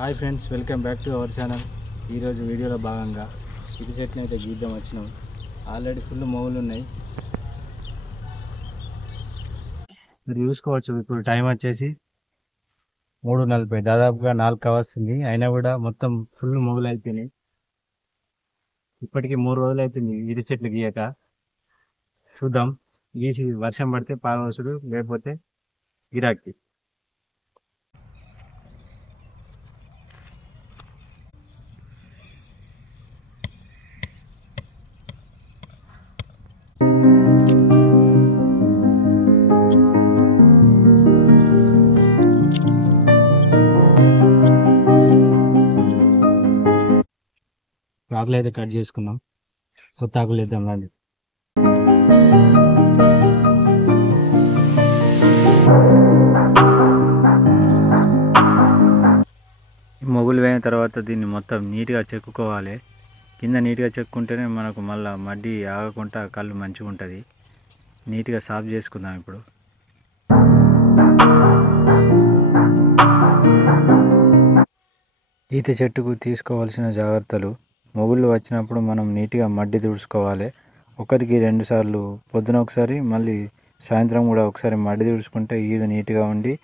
Hi friends, welcome back to our channel. ఈరోజు వీడియోలో భాగంగా ఇది చెట్ని అయితే గీద్దాం వచ్చినాం. ఆల్రెడీ ఫుల్ మొవ్వులు ఉన్నాయి, మీరు చూసుకోవచ్చు. ఇప్పుడు టైం వచ్చేసి 3:40, దాదాపుగా 4 వస్తుంది. అయినా కూడా మొత్తం ఫుల్ మొవ్వులు అయిపోయినాయి. ఇప్పటికీ 3 రోజులు అవుతుంది ఇది చెట్లు గీయక. చూద్దాం, గీసి వర్షం పడితే పారవసుడు, లేకపోతే గిరాకీ. ఆకులు అయితే కట్ చేసుకున్నాం, కొత్త ఆకులు వేద్దాం రండి. మొగులు వేయిన తర్వాత దీన్ని మొత్తం నీట్గా చెక్కుకోవాలి. కింద నీట్గా చెక్కుంటేనే మనకు మళ్ళీ మడ్డి ఆగకుండా కళ్ళు మంచిగా ఉంటుంది. నీట్గా సాఫ్ చేసుకుందాం ఇప్పుడు. ఈత చెట్టుకు తీసుకోవాల్సిన జాగ్రత్తలు: మొగుళ్ళు వచ్చినప్పుడు మనం నీట్గా మడ్డి తుడుచుకోవాలి. ఒకరికి 2 సార్లు, పొద్దున ఒకసారి, మళ్ళీ సాయంత్రం కూడా ఒకసారి మడ్డి తుడుచుకుంటే ఈత నీట్గా ఉండి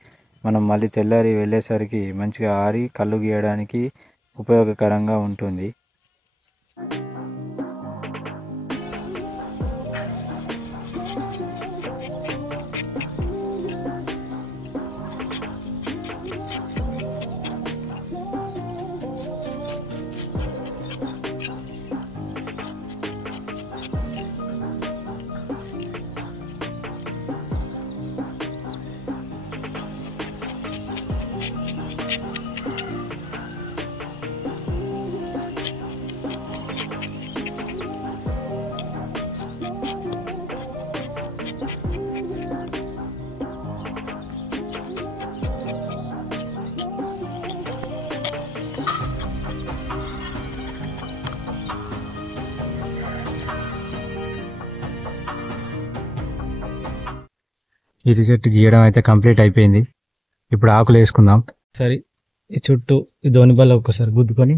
మనం మళ్ళీ తెల్లారి వెళ్ళేసరికి మంచిగా ఆరి కళ్ళు గీయడానికి ఉపయోగకరంగా ఉంటుంది. ఈత చెట్టు గీయడం అయితే కంప్లీట్ అయిపోయింది. ఇప్పుడు ఆకులు వేసుకుందాం. సరే, ఈ చుట్టూ ఈ దోని బల్ల ఒక్కసారి గుద్దుకొని